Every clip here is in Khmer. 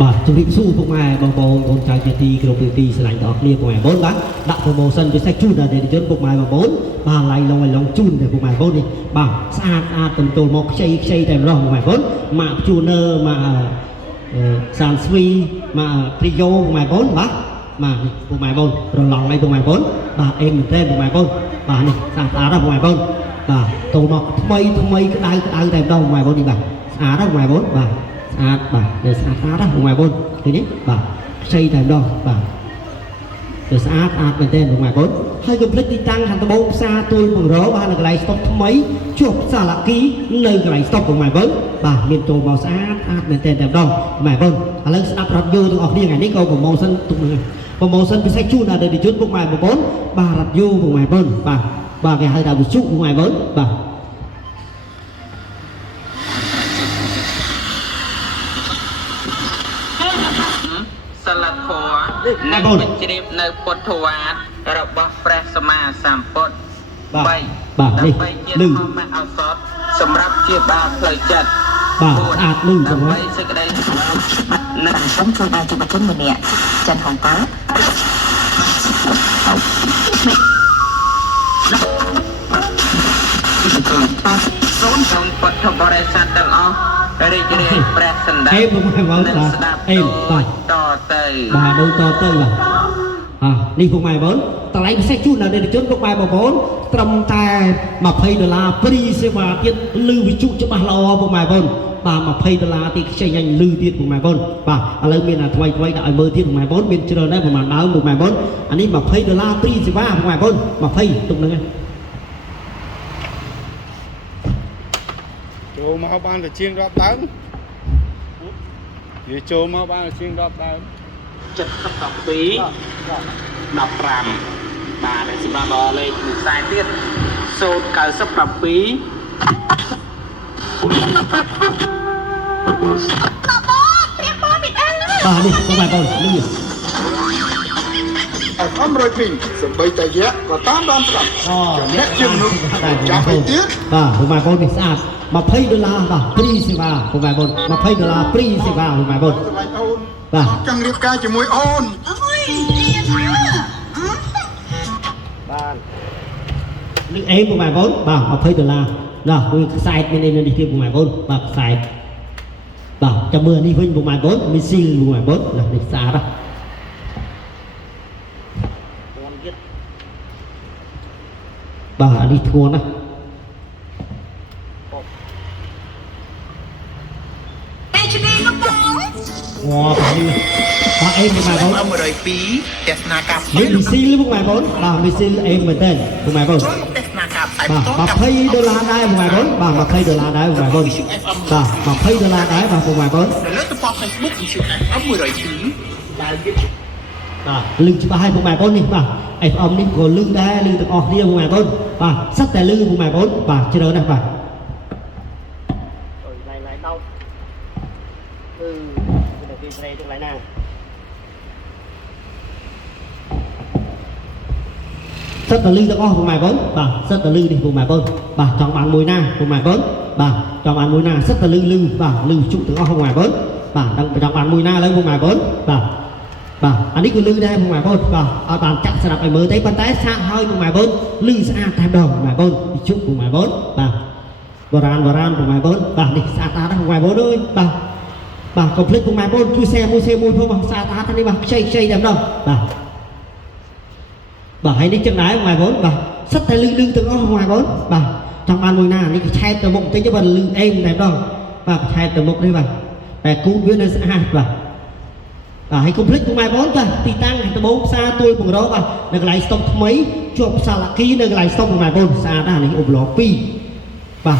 បាទជំរាបសួរពុកម៉ែបងប្អូនកូនចៅជាទីគោរពទីស្រឡាញ់ទាំងអស់គ្នាពុកម៉ែបងបាទដាក់ promotion ពិសេសជូនដល់ជនពុកម៉ែបងប្អូនបាទឡៃឡងជូនដល់ពុកម៉ែបងប្អូននេះបាទស្អាតទំទល់មកខ្ចីតែម្ដងពុកម៉ែបងប្អូនម៉ាក់ជូនឺម៉ាក់សានស្វីម៉ាក់ព្រីយ៉ូពុកម៉ែបងប្អូនបាទពុកម៉ែបងប្អូនរឡងឲ្យពុកម៉ែបងប្អូនបាទអេមមែនទេពុកម៉ែបងប្អូនបាទនេះស្អាតដល់ពុកម៉ែបងប្អូនបាទទល់មកថ្មីក្តៅតែម្ដងពុកម៉ែបងប្អូននេះបាទស្អាតដល់ពុកម៉ែបងប្អូនបាទស្អាតបាទនៅស្អាតណាស់ពុកម៉ែបងប្អូនឃើញទេបាទខ្ចីតែម្ដងបាទទៅស្អាតមែនទេពុកម៉ែបងប្អូនហើយកុំភ្លេចទីតាំងខាងត្បូងផ្សារទួលបង្របាទនៅកន្លែងស្តុកថ្មីជាប់សាឡាគីនៅកន្លែងស្តុកពុកម៉ែបងប្អូនបាទមានចូលមកស្អាតមែនទេតែម្ដងពុកម៉ែបងប្អូនឥឡូវស្ដាប់រ៉ាឌីយ៉ូទាំងអស់គ្នាថ្ងៃនេះក៏ប្រម៉ូសិនទុកនឹងប្រម៉ូសិនពិសេសជូនដល់ប្រជាជនពុកម៉ែបងប្អូនបាទរ៉ាឌីយ៉ូពុកម៉ែបងប្អូនបាទគេហៅថាវិទ្យុពុកម៉ែបងប្អូនបាទសិលធម៌និងជ្រាបនៅពុទ្ធវាទរបស់ព្រះសម្មាសម្ពុទ្ធ3ដើម្បីជាធម្មឱសថសម្រាប់ជាបាលផ្លូវចិត្តបាទស្អាតលឺដើម្បីសេចក្តីនិងសូមជួយដល់យុវជនម្នាក់ចិនហុងកុងសូមពុទ្ធបរិស័ទទាំងអស់រីករាយព្រះសណ្ដានពុកម៉ែបងប្អូនបាទបាទតទៅបាទដូចតទៅបាទនេះពុកម៉ែបងប្អូនតម្លៃពិសេសជូនដល់ប្រជាជនពុកម៉ែបងប្អូនត្រឹមតែ$20ព្រីសេវាទៀតលឺវិទ្យុច្បាស់ល្អពុកម៉ែបងប្អូនបាទ$20ទៀតខ្ចីញ៉ាញ់លឺទៀតពុកម៉ែបងប្អូនបាទឥឡូវមានថ្មីដាក់ឲ្យមើលទៀតពុកម៉ែបងប្អូនមានច្រើនដែរប្រហែលដើមពុកម៉ែបងប្អូនអានេះ$20ព្រីសេវាពុកម៉ែបងប្អូន20ទុកហ្នឹងចូលមកបានតែជាងរាប់ដើមនិយាយចូលមកបានតែជាងរាប់ដើម72 15បាទសម្រាប់លេខខ្សែទៀត097បាទនេះពុកម៉ែបងប្អូនលឺអម102សំបីតាយៈក៏តាមបានស្ដាប់អ្នកជាមនុស្សចាំឲ្យទៀតបាទពុកម៉ែបងប្អូននេះស្អាត$20បាទព្រីសេវាពុកម៉ែបងប្អូន$20ព្រីសេវាពុកម៉ែបងប្អូនបាទចង់រៀបការជាមួយអូនបាទនេះអេពុកម៉ែបងប្អូនបាទ$20ណាវាខ្សែមាននេះទៀតពុកម៉ែបងប្អូនបាទខ្សែបាទចាំមើលនេះវិញពុកម៉ែបងប្អូនមីស៊ីលពុកម៉ែបងប្អូននេះស្អាតបាទអានេះធ្ងន់ណាវ៉ាបាទអេពុកម៉ែបង102ទស្សនាការផ្សាយមីស៊ីលពុកម៉ែបងបាទមីស៊ីលអេមែនទេពុកម៉ែបងទស្សនាការផ្សាយបាទ$20ដែរពុកម៉ែបងបាទ$20ដែរពុកម៉ែបងបាទ$20ដែរបាទពុកម៉ែបងនៅលើទំព័រ Facebook វិទ្យុ FM 102ដែលវាបាទលឺច្បាស់ឲ្យពុកម៉ែបងនេះបាទ FM នេះក៏លឺដែរលឺទាំងអស់គ្នាពុកម៉ែបងបាទសិតតែលឺពុកម៉ែបងបាទច្រើនណាស់បាទឡៃដោតទៅពីព្រៃទៅឡៃណាសិតតែលឺទាំងអស់ពុកម៉ែបងបាទសិតតែលឺនេះពុកម៉ែបងបាទចង់បានមួយណាពុកម៉ែបងបាទចង់បានមួយណាសិតតែលឺបាទលឺជុកទាំងអស់ពុកម៉ែបងបាទចង់បានមួយណាឡើយពុកម៉ែបងបាទអានេះគឺលឺដែរពុកម៉ែបងបាទឲ្យបានចាក់ស្រាប់ឲ្យមើលទេប៉ុន្តែសាកឲ្យពុកម៉ែបងលឺស្អាតតែម្ដងពុកម៉ែបងជុកពុកម៉ែបងបាទបុរាណពុកម៉ែបងបាទនេះស្អាតណាស់ពុកម៉ែបងអើយបាទកុំភ្លេចពុកម៉ែបងជួយshareមួយផងបាទស្អាតនេះបាទខ្ចីតែម្ដងបាទហើយនេះចឹងដែរពុកម៉ែបងបាទសិតតែលឺទាំងអស់ពុកម៉ែបងបាទចង់បានមួយណានេះគឺឆែតទៅមុខបន្តិចទៅបាទលឺអេមតែម្ដងបាទឆែតទៅមុខនេះបាទតែគូវានៅស្អាតបាទហើយកុំភ្លេចពុកម៉ែបងចាទីតាំងត្បូងផ្សារទួលបង្របាទនៅកន្លែងស្តុកថ្មីជាប់សាឡាគីនៅកន្លែងស្តុកពុកម៉ែបងស្អាតណាស់នេះឧបឡ2បាទ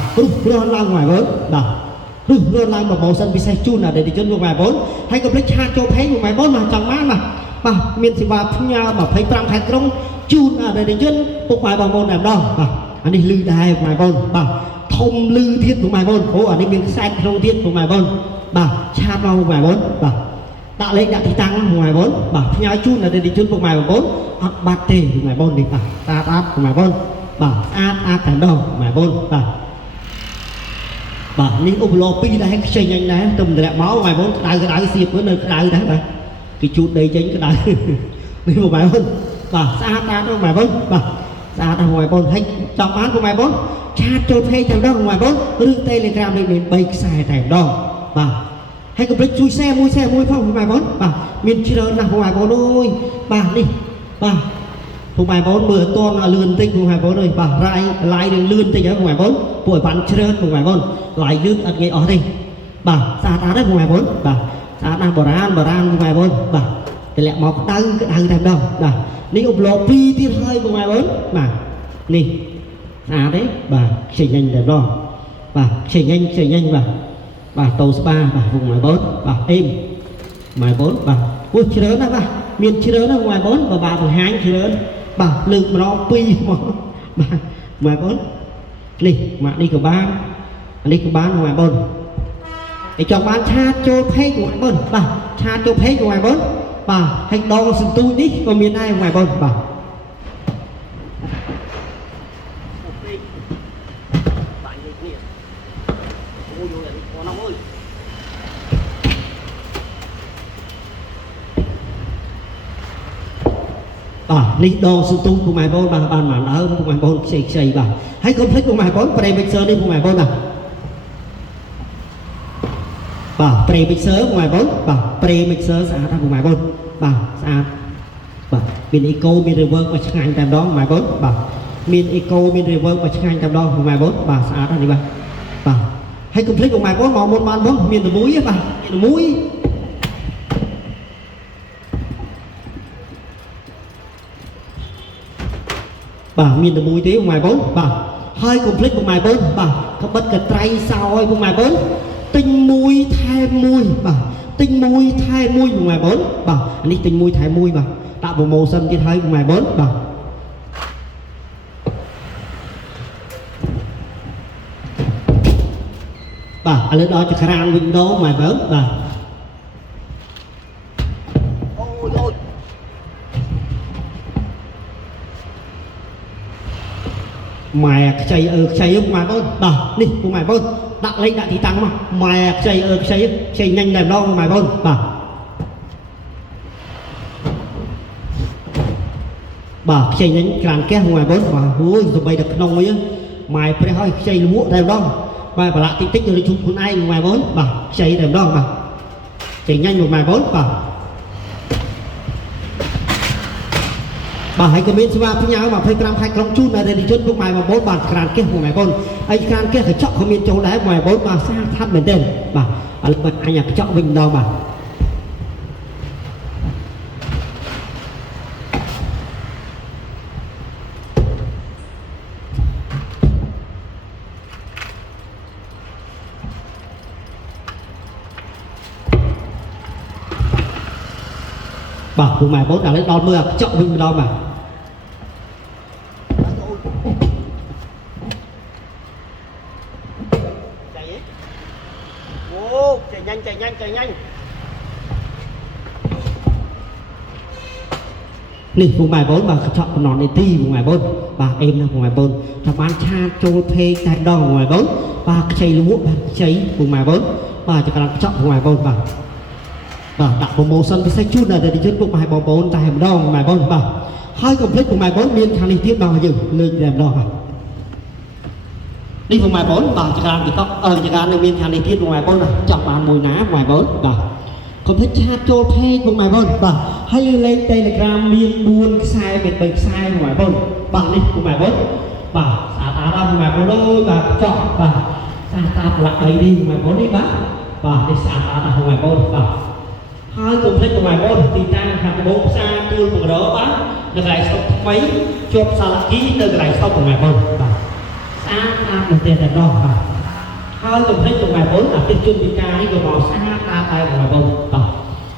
រស់ឡើងពុកម៉ែបងបាទរស់ឡើងប្រម៉ូសិនពិសេសជូនដល់ប្រជាជនពុកម៉ែបងហើយកុំភ្លេចឆាតចូល page ពុកម៉ែបងបាទចង់បានបាទមានសេវាផ្ញើ25ខែក្រុងជូនដល់ប្រជាជនពុកម៉ែបងប្អូនតែម្ដងបាទអានេះលឺដែរពុកម៉ែបងបាទធំលឺទៀតពុកម៉ែបងអូអានេះមានខ្សែក្នុងទៀតពុកម៉ែបងបាទឆាតមកពុកម៉ែបងបាទដាក់លេខដាក់ទីតាំងពុកម៉ែបងបាទផ្ញើជូនដល់ប្រជាជនពុកម៉ែបងប្អូនអត់បាត់ទេពុកម៉ែបងនេះបាទស្អាតពុកម៉ែបងបាទស្អាតតែម្ដងពុកម៉ែបងបាទ bà ní ốp lô pi đây chơi nhanh đấy tùm để máu ngoài bốn cái đáy xịt với nơi cái đáy đấy bà cái chút đây tránh cái đáy đi một bài bốn bà xa ta đâu ngoài bốn bà xa ta ngoài bốn hay chọn bán của ngoài bốn chat cho thuê chẳng đâu ngoài bốn rước telegram đi mình bay xài thẻ đỏ bà hay có biết chui xe mui phong ngoài bốn bà miền chi lớn là ngoài bốn ôi bà đi bà hôm ngoài bốn bữa tuần là lươn tinh hôm ngoài bốn rồi bà lại đường lươn tinh ở ngoài bốn buổi bán chơi hôm ngoài bốn lại nước ăn nghe ở đây bà xa ta đấy hôm ngoài bốn bà xa ta bò ran ngoài bốn bà thì lẹ mọc đăng cái đăng thèm đâu bà ní ốp lô pi tiết hơi hôm ngoài bốn bà nè xa đấy bà chạy nhanh thèm đâu bà chạy nhanh bà tàu spa bà vùng ngoài bốn bà êm ngoài bốn bà ui chơi lớn đó bà miền chơi lớn đó ngoài bốn và bà vừa hái chơi lớn bà lực mà nó pi mà ngoài bốn đi mà đi của bán ngoài bốn để cho bán cha cho phê ngoài bốn bà cha cho phê ngoài bốn bà hành đo sự tu đi còn miền ai ngoài bốn bà ní đo sự tu của mày bốn bà bàn màn ở của mày bốn xây bà hãy không thích của mày bốn pre-mixer đi của mày bốn nào bà pre-mixer của mày bốn bà pre-mixer xã ra của mày bốn bà xã bà miền eco miền reverb và chẳng hành tầm đó của mày bốn bà miền eco miền reverb và chẳng hành tầm đó của mày bốn bà xã ra đi bà hãy không thích của mày bốn màu môn bàn bốn miền từ muối bà miền từ muối bà miền từ mũi tí của mày bốn bà hơi complete của mày bốn bà không bất kỳ trai sao ơi của mày bốn tinh mùi thay mùi bà tinh mùi thay mùi của mày bốn bà anh đi tinh mùi thay mùi bà tạo một màu xanh như thay của mày bốn bà anh lên đó cho khả năng window mày bốn bà mày chạy ở ngoài bốn bà đi của mày bốn đặt lấy đại thị tăng mà mày chạy nhanh đẹp đâu mày bốn bà chạy nhanh càng kéo ngoài bốn bà ui rồi mày được nông ấy mày phải hỏi chạy lúa đẹp đâu mày bà lại tích rồi chụp con ai ngoài bốn bà chạy đẹp đâu bà chạy nhanh một mày bốn bà hãy comment xem với nhau mà phải làm hai con chun này để chốt của mày mà bốn bàn khán kia của mày bốn anh khán kia phải chọn comment chỗ đấy ngoài bốn bà xa thắt bên tên bà anh nhà chọn mình đâu bà bà của mày bốn đã lấy đòn mưa chọn mình đâu mà chạy nhanh nè vùng bài bốn bà chọn con nón này ti vùng bài bốn bà em là vùng bài bốn thằng bán cha trôi thuê tại đo vùng bài bốn bà chạy lúa bà chạy vùng bài bốn bà chỉ cần chọn vùng bài bốn bà đặt promotion với sách chút là để đi chơi vùng bài bốn tại đo vùng bài bốn bà hai complete vùng bài bốn liên khang đi tiếp bao nhiêu lên làm đo đi vùng ngoài bốn bà chỉ cần chỉ cần miền Hàn Thiết vùng ngoài bốn này chọn bàn mùi ná ngoài bốn bà không thích chat cho thuê vùng ngoài bốn bà hay lên telegram miền buôn sai biệt bệnh sai ngoài bốn bà đi vùng ngoài bốn bà xả tá ra vùng ngoài bốn đôi bà chọn bà xả tá lại đây đi vùng ngoài bốn đi bà đi xả tá ra vùng ngoài bốn bà hai cùng thích vùng ngoài bốn thì ta làm bốn xa tôi vùng đó bà được lại sau mấy chụp xa là ký được lại sau vùng ngoài bốn bà một tiền đẹp đo và hai cùng thấy cùng ngày bốn là tên chuyên bị ca đi của họ xa ta tay của ngoài bốn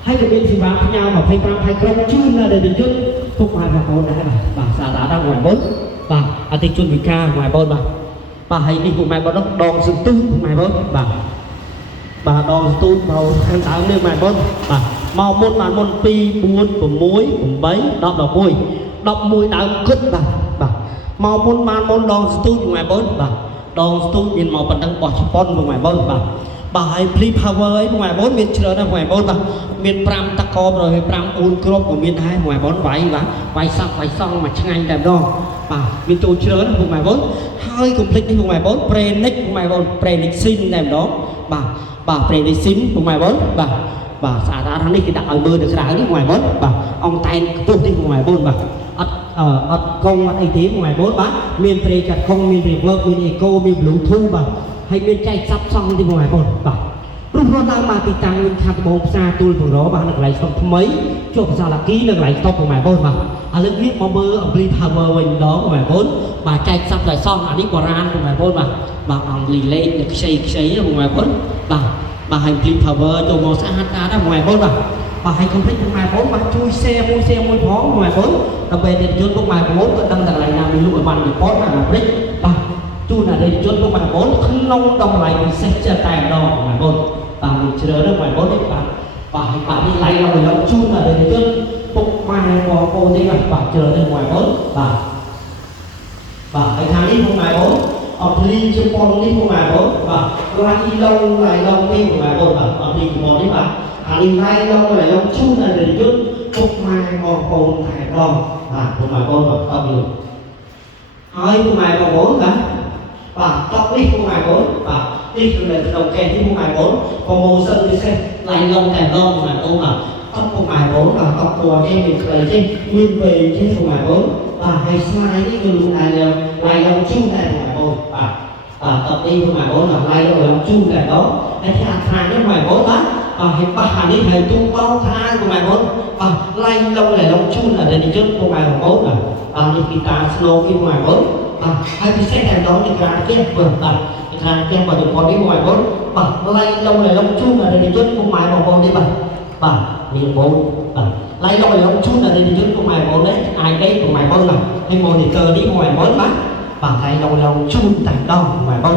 hai cái bên thì bán với nhau mà phải bằng hai con chuyên là để được chuyên không phải là con đấy bà xa đá ra ngoài bốn và tên chuyên bị ca ngoài bốn bà hãy đi cùng ngày bốn đó đòn sự tư ngoài bốn bà đòn tu màu hàng tạo nên ngoài bốn bà màu môn bàn môn pi buôn của muối của bấy đọc mùi đạo cứt bà màu môn bàn môn đòn tu ngoài bốn bà ដងស្ទូចមានមកប៉ុណ្ណឹងបោះជប៉ុនពុកម៉ែបងបាទបាទហើយ Please Power ឯងពុកម៉ែបងមានច្រើនណាស់ពុកម៉ែបងបាទមាន5តក105 4គ្រាប់ក៏មានដែរពុកម៉ែបងវាយសក់វាយសង់មកឆ្ងាញ់តែម្ដងបាទមានចូលច្រើនពុកម៉ែបងហើយកុំភ្លេចនេះពុកម៉ែបងប្រេនិកពុកម៉ែបងប្រេនិកស៊ីនតែម្ដងបាទប្រេនិកស៊ីនពុកម៉ែបងបាទស្អាតៗនេះគេដាក់ឲ្យមើលនៅក្រៅនេះពុកម៉ែបងបាទអង្គតែនខ្ពស់នេះពុកម៉ែបងបាទអត់កង់អត់អីទេពុកម៉ែបងបាទមានប្រេកាត់កង់មានប្រេវើកមានអេកូមាន Bluetooth បាទហើយមានចែកសាប់សង់ទីពុកម៉ែបងបាទព្រោះរត់ឡើងមកទីតាំងវិញខាងត្បូងផ្សារទូលបង្របាទនៅកន្លែងស្តុកថ្មីជួបភាសាឡាគីនៅកន្លែងស្តុកពុកម៉ែបងបាទឥឡូវនេះមកមើល Ampli Power វិញម្ដងពុកម៉ែបងបាទចែកសាប់តែសង់អានេះបុរាណពុកម៉ែបងបាទអង់គ្លេសលេខនៅខ្ចីពុកម៉ែបងបាទហើយ Ampli Power ចូលមកស្អាតដែរពុកម៉ែបងបាទហើយកុំភ្លេចពុកម៉ែបងបាទជួយ share មួយផងពុកម៉ែបងដើម្បីអ្នកជនពុកម៉ែបងក៏ដឹងតែកន្លែងណាមានលក់ឲ្យបានពីប៉ុនណាអាមេរិកបាទជួនអរិយជនពុកម៉ែបងក្នុងតម្លៃពិសេសចេះតែម្ដងពុកម៉ែបងតាមវាជ្រើណាស់ពុកម៉ែបងនេះបាទហើយបាទនេះឡៃឡើងជួនអរិយជនពុកម៉ែបងប្អូននេះបាទជ្រើណាស់ពុកម៉ែបងបាទហើយខាងនេះពុកម៉ែបងអត់លីជប៉ុននេះពុកម៉ែបងបាទឡៃឡងនេះពុកម៉ែបងបាទអត់លីជប៉ុននេះបាទអានេះឡៃឡងជួនអរិយជនពុកម៉ែបងប្អូនតែម្ដងបាទពុកម៉ែបងបាទអត់លីហើយពុកម៉ែបងប្អូនបាទតបនេះពុកម៉ែបងបាទនេះគឺនៅក្នុងកេសនេះពុកម៉ែបងប្រម៉ូសិនពិសេសឡៃឡងតែម្ដងពុកម៉ែបងបាទតបពុកម៉ែបងបាទតបពណ៌នេះមានខ្លីទេមានវែងទេពុកម៉ែបងបាទហើយស្មាយនេះគឺឡៃឡងជូនតែពុកម៉ែបងបាទតបនេះពុកម៉ែបងឡៃឡងជូនតែម្ដងហើយថាខាងនេះពុកម៉ែបងបាទហើយបាសអានេះហើយទូបោថាពុកម៉ែបងបាទឡៃឡងជូនអរិយជនពុកម៉ែបងបាទនេះគីតាស្នូពុកម៉ែបងហើយពិសេសតែម្ដងនៃការគេបាទការគេបច្ចុប្បន្ននេះពុកម៉ែបងបាទឡៃឡងជូនអរិយជនពុកម៉ែបងនេះបាទនេះបងឡៃឡងជូនអរិយជនពុកម៉ែបងនេះអាចទេពុកម៉ែបងហើយ monitor នេះពុកម៉ែបងបាទឡៃឡងជូនតែម្ដងពុកម៉ែបង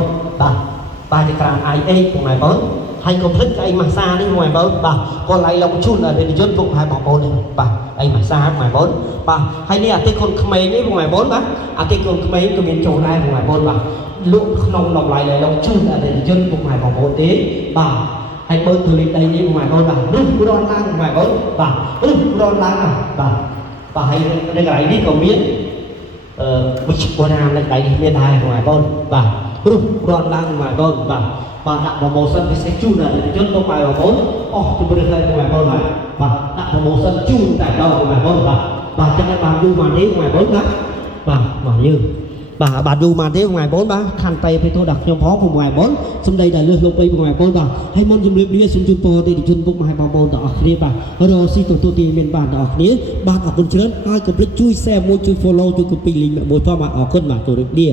បាទជាក្រាន i8 ពុកម៉ែបងហើយកុំភ្លេចអីម៉ាសានេះពុកម៉ែបងបាទក៏ឡៃឡងជូនអរិយជនពុកម៉ែបងប្អូននេះបាទអីម៉ាសាពុកម៉ែបងបាទហើយនេះអាទិគុណក្មេងនេះពុកម៉ែបងបាទអាទិគុណក្មេងក៏មានចូលដែរពុកម៉ែបងបាទលក់ក្នុងតម្លៃឡៃឡងជូនអរិយជនពុកម៉ែបងប្អូនទេបាទហើយបើទូលេខដីនេះពុកម៉ែបងបាទរត់ឡើងពុកម៉ែបងបាទរត់ឡើងបាទហើយនៅកន្លែងនេះក៏មានវិជ្ជាបុរាណនៅកន្លែងនេះមានដែរពុកម៉ែបងបាទរត់ឡើងពុកម៉ែបងបាទដាក់ promotion ពិសេសជូនអរិយជនពុកម៉ែបងប្អូនអស់ជំរឿនហើយពុកម៉ែបងបាទដាក់ promotion ជូនតែដល់ពុកម៉ែបងបាទចឹងឲ្យបានយូរមកនេះពុកម៉ែបងបាទមកយើងបាទយូរមកទេពុកម៉ែបងបាទខណ្ឌតេពេលទៅដាក់ខ្ញុំផងពុកម៉ែបងសំដីតែលើសលុបពេកពុកម៉ែបងបាទហើយមុនជំរាបលាសូមជូនពរទៅជនពុកម៉ែបងប្អូនទាំងអស់គ្នាបាទរកស៊ីទទួលទានមានបានទាំងអស់គ្នាបាទអរគុណច្រើនហើយកុំភ្លេចជួយ share មួយជួយ follow ជួយ copy link មួយផងបាទអរគុណបាទជម្រាបលា